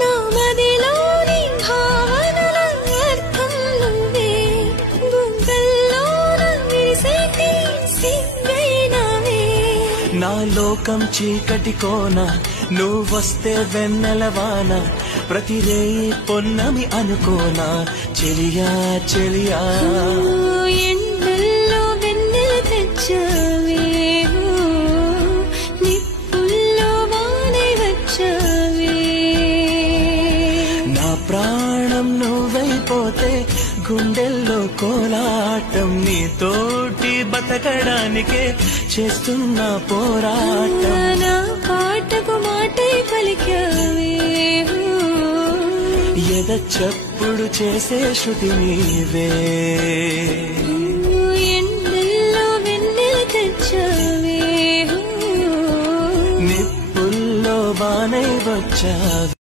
నా మదిలోని భావనల అర్థం నువ్వే గుండెల్లోన విరిసేటి సిగ్గైనవే నా లోకం చీకటి కోన నువ్వొస్తే వెన్నెలవాన ప్రతి రేయి పొన్నమి అనుకోనా చెలియా చెలియా ఎండల్లో వెన్నెల తెచ్చావే నిప్పుల్లో వానే వచ్చావే నా ప్రాణం నువ్వైపోతే గుండెల్లో కోలాటం నీతోటి బతకడానికే చేస్తున్న పోరాటం నా పాటకు మాటే పలికావే ఎద చప్పుడు చేసే శృతి నీవే ఎండల్లో వెన్నెల తెచ్చావే నిప్పుల్లో బానై వచ్చావే